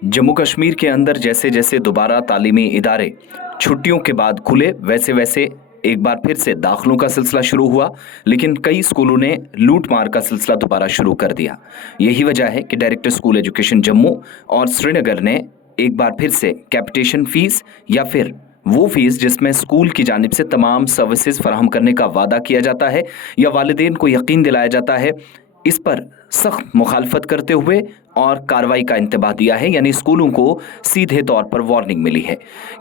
जम्मू कश्मीर के अंदर जैसे जैसे दोबारा तालीमी इदारे छुट्टियों के बाद खुले, वैसे वैसे एक बार फिर से दाखिलों का सिलसिला शुरू हुआ। लेकिन कई स्कूलों ने लूट मार का सिलसिला दोबारा शुरू कर दिया। यही वजह है कि डायरेक्टर स्कूल एजुकेशन जम्मू और श्रीनगर ने एक बार फिर से कैपिटेशन फीस या फिर वो फीस जिसमें स्कूल की जानिब से तमाम सर्विसेज फराहम करने का वादा किया जाता है या वालिदैन को यकीन दिलाया जाता है, इस पर सख्त मुखालफत करते हुए और कार्रवाई का इंतबाह दिया है। यानी स्कूलों को सीधे तौर पर वार्निंग मिली है।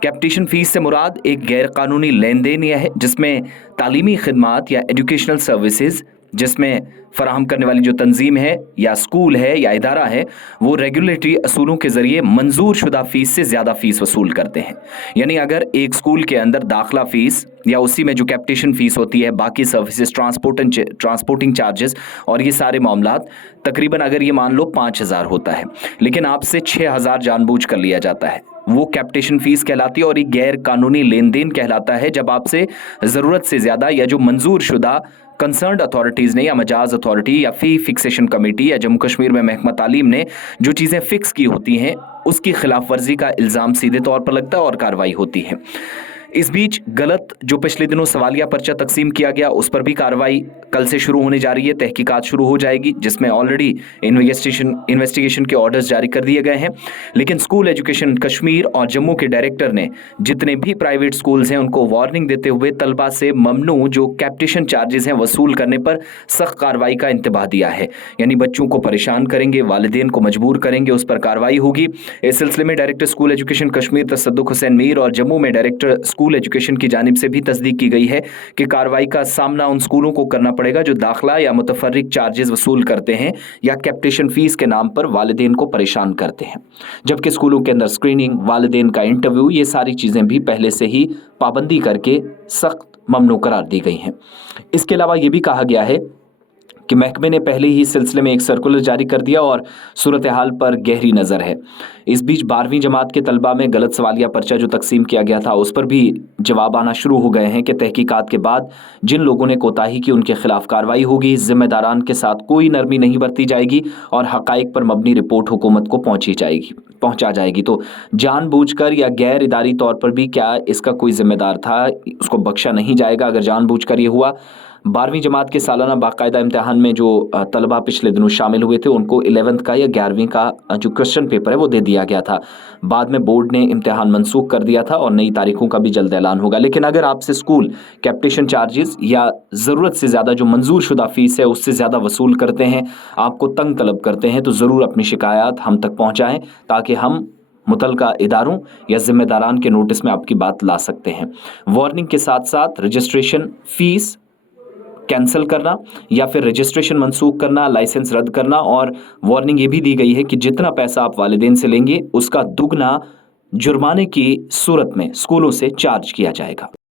कैपिटेशन फीस से मुराद एक गैर कानूनी लेन देन यह है जिसमें तालीमी खिदमात या एजुकेशनल सर्विसेज जिसमें फराहम करने वाली जो तंजीम है या स्कूल है या इदारा है वो रेगुलेटरी असूलों के जरिए मंजूर शुदा फीस से ज़्यादा फीस वसूल करते हैं। यानी अगर एक स्कूल के अंदर दाखिला फीस या उसी में जो कैपिटेशन फीस होती है, बाकी सर्विसेज, ट्रांसपोर्टिंग चार्जेस और ये सारे मामलात तकरीबन अगर ये मान लो 5,000 होता है, लेकिन आपसे 6,000 जानबूझ कर लिया जाता है, वो कैपिटेशन फीस कहलाती है। और ये गैर कानूनी लेन देन कहलाता है जब आपसे ज़रूरत से ज़्यादा या जो मंजूर शुदा कंसर्न्ड अथॉरिटीज़ ने या मजाज अथॉरिटी या फी फिक्सेशन कमेटी या जम्मू कश्मीर में महकमा तालीम ने जो चीज़ें फ़िक्स की होती हैं उसकी खिलाफ वर्जी का इल्ज़ाम सीधे तौर पर लगता है और कार्रवाई होती है। इस बीच गलत जो पिछले दिनों सवालिया पर्चा तकसीम किया गया उस पर भी कार्रवाई कल से शुरू होने जा रही है। तहकीकात शुरू हो जाएगी जिसमें ऑलरेडी इन्वेस्टिगेशन के ऑर्डर्स जारी कर दिए गए हैं। लेकिन स्कूल एजुकेशन कश्मीर और जम्मू के डायरेक्टर ने जितने भी प्राइवेट स्कूल्स हैं उनको वार्निंग देते हुए तलबा से ममनू जो कैपिटेशन चार्जेस हैं वसूल करने पर सख्त कार्रवाई का इंतबाह दिया है। यानी बच्चों को परेशान करेंगे, वालिदैन को मजबूर करेंगे, उस पर कार्रवाई होगी। इस सिलसिले में डायरेक्टर स्कूल एजुकेशन कश्मीर तसद्दुक हुसैन मीर और जम्मू में डायरेक्टर स्कूल एजुकेशन की जानिब से भी तस्दीक की गई है कि कार्रवाई का सामना उन स्कूलों को करना पड़ेगा जो दाखिला या मुतफर्रिक चार्जेस वसूल करते हैं या कैपिटेशन फीस के नाम पर वालिदैन को परेशान करते हैं। जबकि स्कूलों के अंदर स्क्रीनिंग, वालिदैन का इंटरव्यू, ये सारी चीज़ें भी पहले से ही पाबंदी करके सख्त ममनू करार दी गई हैं। इसके अलावा ये भी कहा गया है कि महकमे ने पहले ही सिलसिले में एक सर्कुलर जारी कर दिया और सूरत हाल पर गहरी नज़र है। इस बीच 12वीं जमात के तलबा में गलत सवालिया पर्चा जो तकसीम किया गया था उस पर भी जवाब आना शुरू हो गए हैं कि तहकीकात के बाद जिन लोगों ने कोताही की उनके खिलाफ कार्रवाई होगी, जिम्मेदारान के साथ कोई नरमी नहीं बरती जाएगी और हकाइक पर मबनी रिपोर्ट हुकूमत को पहुंचा जाएगी। तो जानबूझकर या गैर इदारी तौर पर भी क्या इसका कोई जिम्मेदार था, उसको बख्शा नहीं जाएगा अगर जानबूझकर ये हुआ। 12वीं जमात के सालाना बाकायदा इम्तिहान में जो तलबा पिछले दिनों शामिल हुए थे उनको 11th का या 11वीं का जो क्वेश्चन पेपर है वो दे दिया गया था। बाद में बोर्ड ने इम्तिहान मनसूख कर दिया था और नई तारीखों का भी जल्द ऐलान होगा। लेकिन अगर आपसे स्कूल कैपिटेशन चार्जेस या ज़रूरत से ज़्यादा जो मंजूर शुदा फीस है उससे ज़्यादा वसूल करते हैं, आपको तंग तलब करते हैं, तो ज़रूर अपनी शिकायत हम तक पहुँचाएँ ताकि हम मुतलका इदारों या जिम्मेदारान के नोटिस में आपकी बात ला सकते हैं। वार्निंग के साथ साथ रजिस्ट्रेशन फ़ीस कैंसिल करना या फिर रजिस्ट्रेशन मंसूख करना, लाइसेंस रद्द करना, और वार्निंग ये भी दी गई है कि जितना पैसा आप वालिदैन से लेंगे उसका दुगना जुर्माने की सूरत में स्कूलों से चार्ज किया जाएगा।